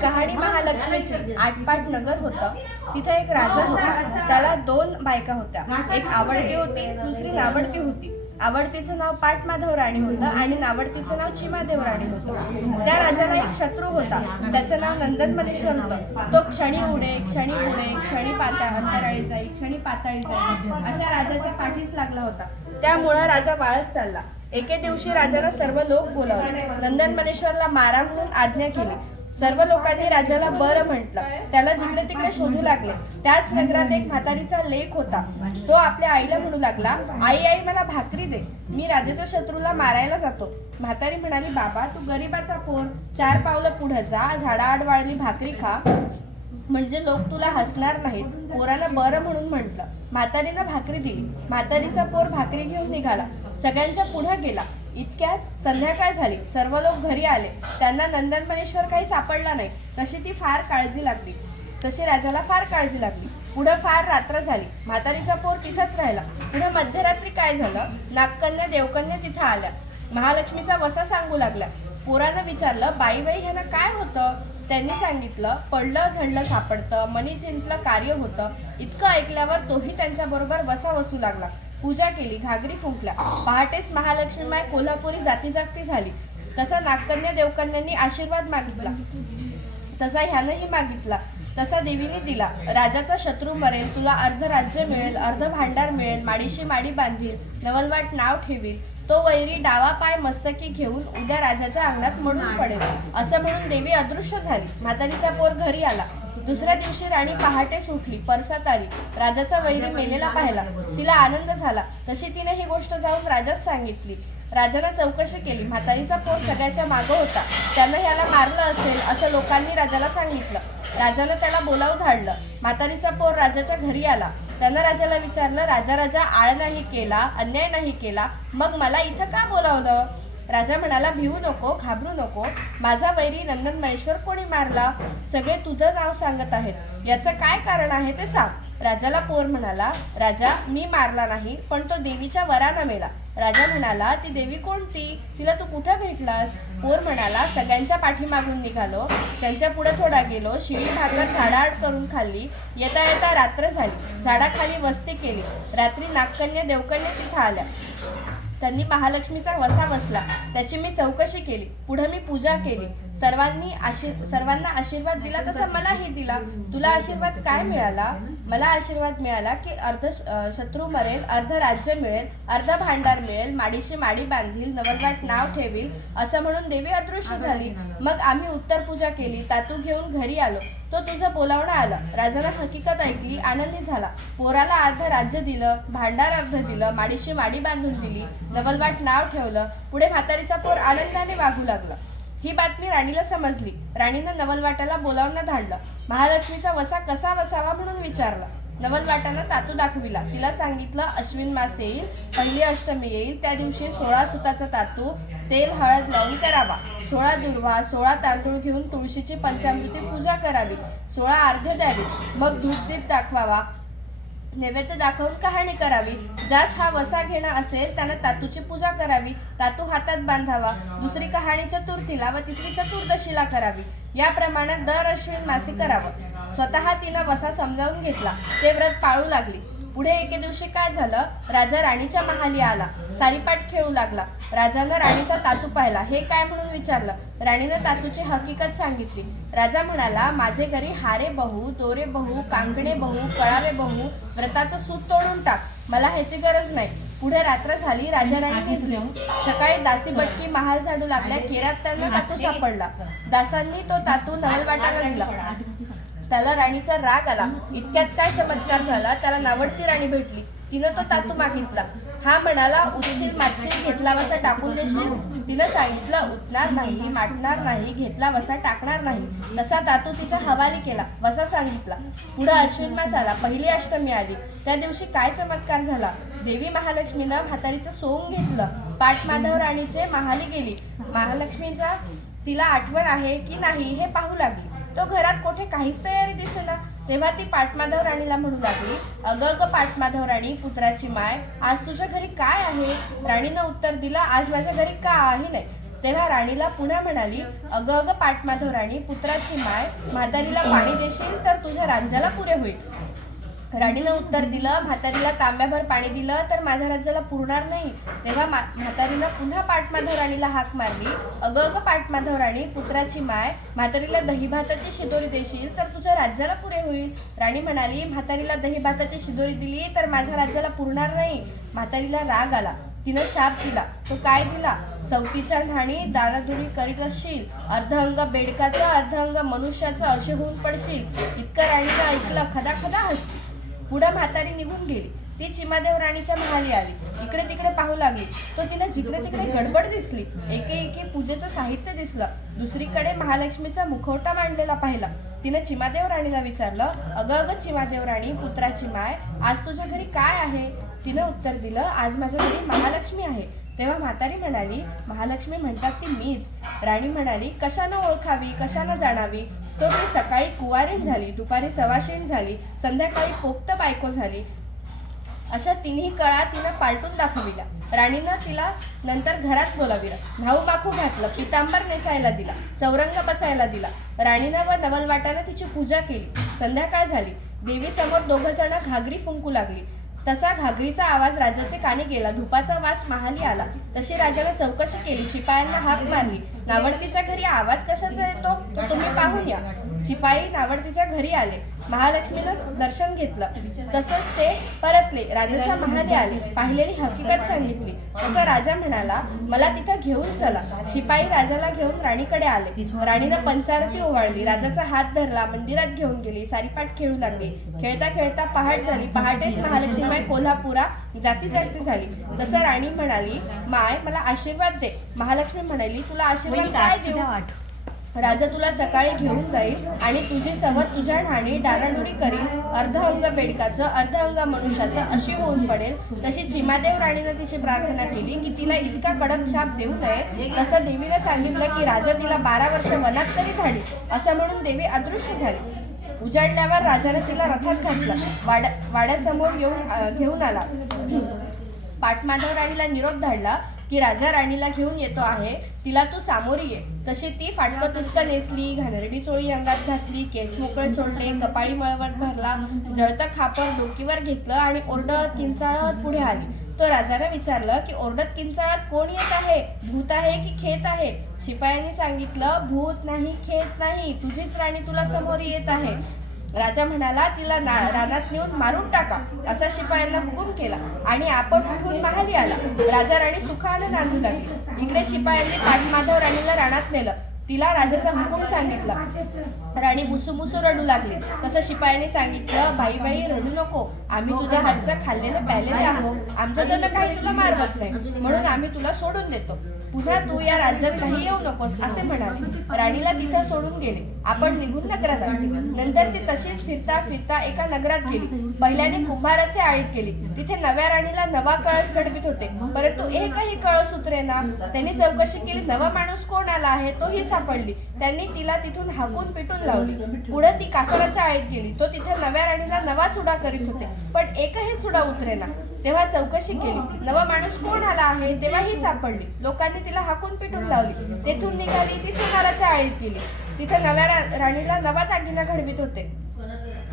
कहाणी महालक्ष्मीची. आटपाट नगर होतं. तिथे एक राजा होता. त्याला 2 बायका होत्या. एक आवडती होती, दुसरी नावडती होती. आवडतीचं नाव पाटमाधव राणी होतं आणि नावडतीचं नाव चिमादेव राणी होतं. त्या राजाला एक शत्रू होता. त्याचं नाव नंदन मनेश्वर होतं. तो क्षणी उडे, क्षणी बुडे, क्षणी अंतराळी जाई, क्षणी पाताळी जाई अशा राजाच्या पाठीस लागला होता. त्यामुळं राजा वाळत चालला. एके दिवशी राजाला सर्व लोक बोलावले. नंदन मनेश्वरला मारा म्हणून आज्ञा केली. सर्व लोकांनी राजाला बरं म्हटलं. त्याला जिकडे तिकडे शोधू लागले. त्याच नगरात एक म्हातारीचा लेक होता. तो आपल्या आईला म्हणू लागला, आई आई मला भाकरी दे, मी राजाच्या शत्रूला मारायला जातो. म्हातारी म्हणाली, बाबा तू गरीबाचा पोर, 4 पावलं पुढे जा, झाडाआड वाळली भाकरी खा, म्हणजे लोक तुला हसणार नाहीत. पोरानं बरं म्हणून म्हटलं. म्हातारीनं भाकरी दिली. म्हातारीचा पोर भाकरी घेऊन निघाला. सगळ्यांच्या पुढे गेला. इतक्यात संध्याकाळ झाली. सर्व लोक घरी आले. त्यांना नंदन मनेश्वर काही सापडला नाही. तशी राजाला फार काळजी लागली. पुढे फार रात्र झाली. म्हातारीचा पोर तिथंच राहिला. पुढे मध्यरात्री काय झालं, नागकन्या देवकन्या तिथं आल्या. महालक्ष्मीचा वसा सांगू लागल्या. पोरानं विचारलं, बाई ह्यानं काय होतं? त्यांनी सांगितलं, पडलं झडलं सापडतं, मनी चिंतलं कार्य होतं. इतकं ऐकल्यावर तोही त्यांच्या बरोबर वसा वसू लागला. पूजा केली, घागरी फुंकल्या. पहाटेच महालक्ष्मी माय कोल्हापुरी जाती झाली. तसा नागकन्या देवकन्यांनी आशीर्वाद मागितला, तसा ह्यानंही मागितला, तसा देवीने दिला. राजाचा शत्रू मरेल, तुला अर्ध राज्य मिळेल, अर्ध भांडार मिळेल, माडीशी माडी बांधील, नवलवाट नाव ठेवील. तो वैरी डावा पाय मस्तकी घेऊन उद्या राजाच्या अंगणात मडून पडेल, असं म्हणून देवी अदृश्य झाली. म्हातारीचा पोर घरी आला. दुसऱ्या दिवशी राणी पहाटेच उठली, परसात आली. राजाचा वैरी मेलेला पाहिला. तिला आनंद झाला. तशी तिने ही गोष्ट जाऊन राजास सांगितली. राजानं चौकशी केली. म्हातारीचा पोर सगळ्याच्या मागं होता. त्यानं ह्याला मारलं असेल असं लोकांनी राजाला सांगितलं. राजानं त्याला बोलावून धाडलं. म्हातारीचा पोर राजाच्या घरी आला. त्यानं राजाला विचारलं, राजा आळ नाही केला, अन्याय नाही केला, मग मला इथं का बोलावलं? राजा म्हणाला, भिवू नको, घाबरू नको, माझा वैरी नंदन मनेश्वर कोणी मारला? सगळे तुझं नाव सांगत आहेत, याचं काय कारण आहे ते सांग. राजाला पोर म्हणाला, राजा मी मारला नाही, पण तो देवीच्या वरानं मेला. राजा म्हणाला, ती देवी कोणती? तिला तू कुठं भेटलास? पोर म्हणाला, सगळ्यांच्या पाठीमागून निघालो, त्यांच्या पुढे थोडा गेलो, शिळी भाकर झाडाआड करून खाल्ली, येता येता रात्र झाली, झाडाखाली वस्ती केली. रात्री नागकन्या देवकन्या तिथं आल्या. त्यांनी महालक्ष्मीचा वसा बसला. त्याची मी चौकशी केली. पुढे मी पूजा केली. सर्वांना आशीर्वाद दिला, तसा मलाही दिला. तुला आशीर्वाद काय मिळाला? मला आशीर्वाद मिळाला की अर्ध शत्रू मरेल, अर्ध राज्य मिळेल, अर्ध भांडार मिळेल, माडीशी माडी बांधील, नवलवाट नाव ठेवील, असं म्हणून देवी अदृश्य झाली. मग आम्ही उत्तर पूजा केली. तातू घेऊन घरी आलो. तो तुझं बोलावणं आलं. राजानं हकीकत ऐकली, आनंदी झाला. पोराला अर्ध राज्य दिलं, भांडार अर्ध दिलं, माडीशी माडी बांधून दिली, नवलवाट नाव ठेवलं. पुढे म्हातारीचा पोर आनंदाने वागू लागला. ही बातमी राणीला समजली. राणीनं नवलवाटाला बोलावणं धाडलं. महालक्ष्मीचा वसा कसा वसावा म्हणून विचारलं. नवलवाटानं तातू दाखविला. तिला सांगितलं, अश्विन मास येईल, पहिली अष्टमी येईल, त्या दिवशी 16 सुताचा तातू तेल हळद लावून करावा. 16 दुर्वा, 16 तांदूळ घेऊन तुळशीची पंचामृती पूजा करावी, 16 अर्घ्य द्यावी, मग धूपदीप दाखवावा, नैवेद्य दाखवून कहाणी करावी. ज्यास हा वसा घेणं असेल त्यानं तातूची पूजा करावी, तातू हातात बांधावा, दुसरी कहाणी चतुर्थीला व तिसरी चतुर्दशीला करावी. या प्रमाणात दर अश्विन मासी करावं. स्वतः तिनं वसा समजावून घेतला. ते व्रत पाळू लागली. पुढे एके दिवशी काय झालं, राजा राणीच्या महाली आला. सारीपाट खेळू लागला. राजानं राणीचा तातू पाहिला. हे काय म्हणून विचारलं. राणीनं तातूची हकीकत सांगितली. राजा म्हणाला, माझे घरी हारे बहू, दोरे बहू, कांकणे बहू, कळावे बहू, व्रताचं सूत तोडून टाक, मला ह्याची गरज नाही. पुढे रात्र झाली. राजा राणी निजली. सकाळी दासी बटकी महाल झाडू लागल्या. केरात त्यांना तातू सापडला. दासांनी तो तातू नवलवाटाला दिला. त्याला राणीचा राग आला. इतक्यात काय चमत्कार झाला, त्याला नावडती राणी भेटली. तिनं तो तातू मागितला. हा म्हणाला, उठशील मागशील, घेतला वसा टाकून देशील? तिनं सांगितलं, उठणार नाही, माटणार नाही, घेतला वसा टाकणार नाही. तसा तातू तिच्या हवाली केला. वसा सांगितला. पुढे अश्विन मास आला. पहिली अष्टमी आली. त्या दिवशी काय चमत्कार झाला. देवी महालक्ष्मीनं म्हातारीचं सोंग घेतलं. पाटमाधव राणीचे महाली गेली. महालक्ष्मीचा तिला आठवण आहे की नाही हे पाहू लागली. तो घरात कोठे काहीच तयारी दिसेना. तेव्हा ती पाटमाधव राणीला म्हणू लागली, अगं पाटमाधव राणी, पुत्राची माय, आज तुझ्या घरी काय आहे? राणीनं उत्तर दिलं, आज माझ्या घरी काही नाही. तेव्हा राणीला पुन्हा म्हणाली, अगं अगं पाटमाधव राणी, पुत्राची माय, म्हातारीला पाणी देशील तर तुझ्या राज्याला पुरे होईल. राणीनं उत्तर दिलं, म्हातारीला तांब्याभर पाणी दिलं तर माझ्या राज्याला पुरणार नाही. तेव्हा म्हातारीनं पुन्हा पाटमाधव राणीला हाक मारली, अगं अगं पाटमाधव राणी, पुत्राची माय, म्हातारीला दही भाताची शिदोरी देशील तर तुझ्या राज्याला पुरे होईल. राणी म्हणाली, म्हातारीला दही भाताची शिदोरी दिली तर माझ्या राज्याला पुरणार नाही. म्हातारीला राग आला. तिनं शाप दिला. तो काय दिला? सवतीच्या न्हाणी दारादुरी करीत असशील, अर्ध अंग बेडकाचं अर्ध अंग मनुष्याचं असे होऊन पडशील. इतकं राणीनं ऐकलं, खदा खदा हसली. पुढं म्हातारी निघून गेली. ती चिमादेव राणीच्या महाली आली. इकडे तिकडे पाहू लागली. तो तिला जिकडे तिकडे गडबड दिसली. एके पूजेचं साहित्य दिसलं. दुसरीकडे महालक्ष्मीचा मुखवटा मांडलेला पाहिला. तिने चिमादेव राणीला विचारलं, अगं अगं चिमादेव राणी, पुत्राची माय, आज तुझ्या घरी काय आहे? तिनं उत्तर दिलं, आज माझ्या घरी महालक्ष्मी आहे. तेव्हा म्हातारी म्हणाली, महालक्ष्मी म्हणतात ती मीच. राणी म्हणाली, कशानं ओळखावी, कशानं जाणावी? तो ती सकाळी कुवारीण झाली, दुपारी सवाशीण झाली, संध्याकाळी पोक्त बायको झाली. अशा तिन्ही कळा तिनं पालटून दाखविल्या. राणीनं तिला नंतर घरात बोलाविलं, न्हाऊ माखू घातलं, पितांबर नेसायला दिला, चौरंग बसायला दिला. राणीनं व नवलवाटानं तिची पूजा केली. संध्याकाळ झाली. देवी समोर दोघं जण घागरी फुंकू लागली. तसा घागरीचा आवाज राजाचे कानी गेला. धुपाचा वास महाली आला. तशी राजाने चौकशी केली. शिपायांना हाक मारली, नावडतीच्या घरी आवाज कशाचा येतो तो तुम्ही पाहून या. शिपाई नावडतीच्या घरी आले. महालक्ष्मीनं दर्शन घेतलं. तसंच ते परतले. राजाच्या महाली आले. पाहिलेली हकीकत सांगितली. तसा राजा म्हणाला, मला तिथं घेऊन चला. शिपाई राजाला घेऊन राणीकडे आले. राणीनं पंचारती ओवाळली. राजाचा हात धरला. मंदिरात घेऊन गेली. सारीपाट खेळू लागली. खेळता खेळता पहाट झाली. पहाटेच महालक्ष्मी माय कोल्हापुरा जाती जाती झाली. तसं राणी म्हणाली, माय मला आशीर्वाद दे. महालक्ष्मी म्हणाली, तुला आशीर्वाद काय देऊ? राजा तुला सकाळी घेऊन जाईल आणि तुझी सवत तुझ्या ठाणी डाराडुरी करील. अर्ध अंग बेडकाचं अर्ध अंग मनुष्याचं अशी होऊन पडेल. तशी चिमादेव राणीनं तिची प्रार्थना केली की तिला इतका कडक शाप देऊ नये. तसं देवीने सांगितलं की राजा तिला 12 वर्ष वनात तरी धाडी. असं म्हणून देवी अदृश्य झाली. उजाडल्यावर राजाने तिला रथात घातलं. वाड्यासमोर घेऊन आला. पाटमाधव राणीला निरोप धाडला की राजा राणीला घेऊन येतो आहे, तिला तू सामोरी ये. तशी ती फाटकं तुटकं नेसली, घाणेरडी चोळी अंगात घातली, केस मोकळे सोडले, कपाळी मळवट भरला, जळतं खापर डोकीवर घेतलं आणि ओरडत किंचाळत पुढे आली. तो राजाने विचारलं की ओरडत किंचाळत कोण येत आहे? भूत आहे की खेत आहे? शिपायांनी सांगितलं, भूत नाही, खेत नाही, तुझीच राणी तुला समोर येत आहे. राजा म्हणाला, तिला रानात नेऊन मारून टाका. असा शिपायांना हुकूम केला आणि आपण उठून महाली आला. राजा राणी सुखानं नांदू लागली. इकडे शिपायांनी पाटमाधव राणीला रानात नेलं. तिला राजाचा हुकूम सांगितला. राणी मुसुमुसू रडू लागली. तसं शिपायांनी सांगितलं, बाई बाई रडू नको, आम्ही तुझ्या हातचं खाल्लेले प्यालेले आहोत. आमचं जण काही तुला मारवत नाही, म्हणून आम्ही तुला सोडून देतो. पुन्हा तू या राज्यात काही येऊ नकोस असे म्हणाले. राणीला तिथं सोडून गेले. आपण निघून नगरात आले. नंतर ती तशीच फिरता फिरता एका नगरात गेली. पहिल्याने कुंभाराचे आळीत गेली. तिथे नव्या राणीला नवा कळस घडवीत होते, परंतु एकही कळस उतरेना. त्यांनी चौकशी केली. नवा माणूस कोण आला आहे तोही सापडली. त्यांनी तिला तिथून हाकून पिटून लावली. पुढे ती कासाराच्या आळीत गेली. तो तिथे नव्या राणीला नवा चुडा करीत होते, पण एकही चुडा उतरेना. तेव्हा चौकशी केली. नवा माणूस कोण आला आहे तेव्हा ही सापडली. लोकांनी तिला हाकून पिटून लावली. तेथून निघाली ती सोनाराच्या आळीत गेली. तिथे नव्या राणीला नवा दागिना घडवीत होते,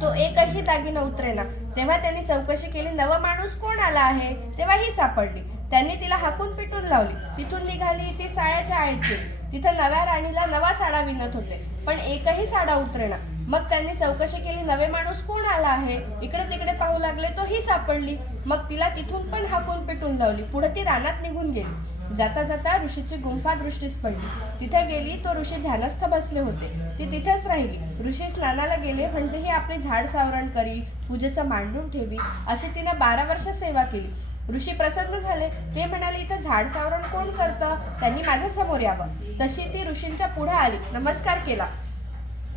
तो एकही दागिना उतरेना. तेव्हा त्यांनी चौकशी केली. नवा माणूस कोण आला आहे तेव्हा ही सापडली. त्यांनी तिला हाकून पिटून लावली. तिथून निघाली ती साड्याच्या आळीत गेली. तिथे नव्या राणीला नवा साडा विणत होते, पण एकही साडा उतरेना. मग त्यांनी चौकशी केली. नवे माणूस कोण आला आहे? इकडे तिकडे पाहू लागले, तो ही सापडली. मग तिला तिथून पण हाकून पिटून लावली. पुढे ती रानात निघून गेली. जाता जाता ऋषीची गुंफा दृष्टीस पडली. तिथे गेली तो ऋषी ध्यानस्थ बसले होते. ती तिथेच राहिली. ऋषी स्नानाला गेले म्हणजे ही आपली झाड सावरण करी, पूजेचं मांडून ठेवी. अशी तिने 12 वर्ष सेवा केली. ऋषी प्रसन्न झाले. ते म्हणाले, इथं झाड सावरण कोण करतं? त्यांनी माझ्या समोर यावं. तशी ती ऋषींच्या पुढे आली. नमस्कार केला.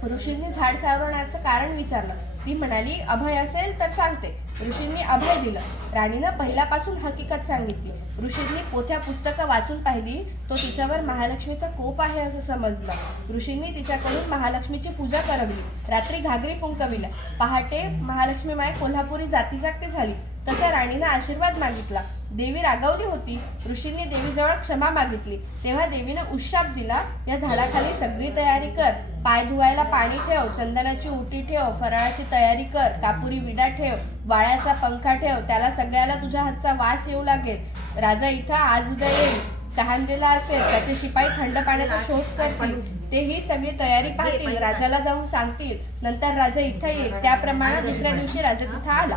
ऋषींनी झाड सावरण्याचं कारण विचारलं. ती म्हणाली, अभय असेल तर सांगते. ऋषींनी अभय दिलं. राणीनं पहिल्यापासून हकीकत सांगितली. ऋषींनी पोथ्या पुस्तकं वाचून पाहिली. तो तिच्यावर महालक्ष्मीचा कोप आहे असं समजलं. ऋषींनी तिच्याकडून महालक्ष्मीची पूजा करवली. रात्री घागरी फुंकविल्या. पहाटे महालक्ष्मी माय कोल्हापुरी जाती जागती झाली. तसा राणीनं आशीर्वाद मागितला. देवी रागावली होती. ऋषींनी देवीजवळ क्षमा मागितली. तेव्हा देवीनं उशाप दिला, या झाडाखाली सगळी तयारी कर. पाय धुवायला पाणी ठेव, चंदनाची उटी ठेव, फराळाची तयारी कर, कापुरी विडा ठेव, वाळ्याचा पंखा ठेव. त्याला सगळ्याला तुझ्या हातचा वास येऊ लागेल. राजा इथं आज उद्या येईल. तहानलेला असेल, त्याचे शिपाई थंड पाण्याचा शोध करतील. ते ही सगळी तयारी पाहतील, राजाला जाऊन सांगतील. नंतर राजा इथं येईल. त्याप्रमाणे दुसऱ्या दिवशी राजा तिथं आला.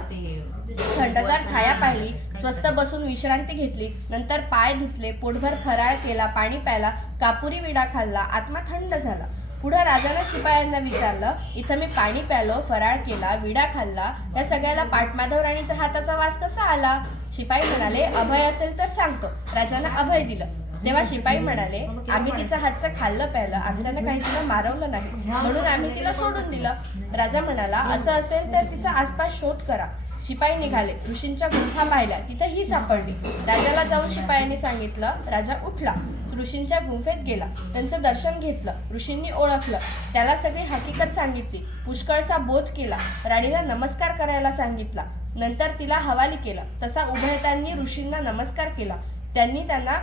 थंडगार छाया पाहिली. स्वस्त बसून विश्रांती घेतली. नंतर पाय धुतले, पोटभर फराळ केला, पाणी प्याला, कापुरी विडा खाल्ला. आत्मा थंड झाला. पुढे राजानं शिपायांना विचारलं, इथं मी पाणी प्यालो, फराळ केला, विडा खाल्ला, या सगळ्याला पाटमाधव राणीच्या हाताचा वास कसा आला? शिपाई म्हणाले, अभय असेल तर सांगतो. राजानं अभय दिलं. तेव्हा शिपाई म्हणाले, आम्ही तिच्या हातचं खाल्लं प्यालं, आमच्यानं काही तिला मारवलं नाही, म्हणून आम्ही तिला सोडून दिलं. राजा म्हणाला, असं असेल तर तिचा आसपास शोध करा. शिपाई निघाले. ऋषींच्या गुंफा पाहिल्या. तिथं ही सापडली. राजाला जाऊन शिपायांनी सांगितलं. राजा उठला, ऋषींच्या गुंफेत गेला. त्यांचं दर्शन घेतलं. ऋषींनी ओळखलं. त्याला सगळी हकीकत सांगितली. पुष्कळसा बोध केला. राणीला नमस्कार करायला सांगितला. नंतर तिला हवाली केलं. तसा उभयतांनी ऋषींना नमस्कार केला. त्यांनी त्यांना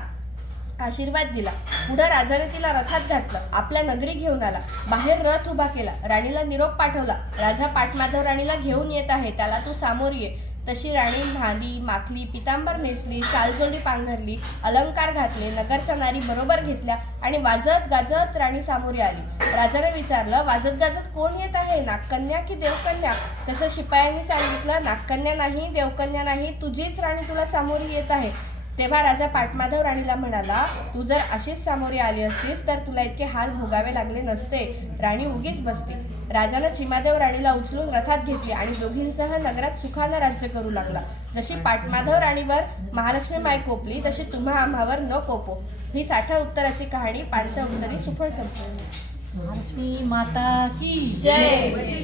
आशीर्वाद दिला. पुढे राजाने तिला रथात घातलं. आपल्या नगरी घेऊन आला. बाहेर रथ उभा केला. राणीला निरोप पाठवला. राजा पाटमाधव राणीला घेऊन येत आहे, त्याला तू सामोरी ये. तशी राणी न्हाली, माखली, पितांबर नेसली, शालजोडी पांघरली, अलंकार घातले, नगरच्या नारी बरोबर घेतल्या आणि वाजत गाजत राणी सामोरी आली. राजाने विचारलं, वाजत गाजत कोण येत आहे, नागकन्या की देवकन्या? तसं शिपायांनी सांगितलं, नागकन्या नाही, देवकन्या नाही, तुझीच राणी तुला सामोरी येत आहे. तेव्हा राजा पाटमाधव राणीला म्हणाला, तू जर अशीच सामोरी आली असतीस तर तुला इतके हाल भोगावे लागले नसते. राणी उगीच बसली. राजानं चिमादेव राणीला उचलून रथात घेतली आणि दोघींसह नगरात सुखानं राज्य करू लागला. जशी पाटमाधव राणीवर महालक्ष्मी माय कोपली, तशी तुम्हा आम्हावर न कोपो. ही 60 उत्तराची कहाणी 5 उत्तरी सुफळ संपली. महालक्ष्मी माता की जय.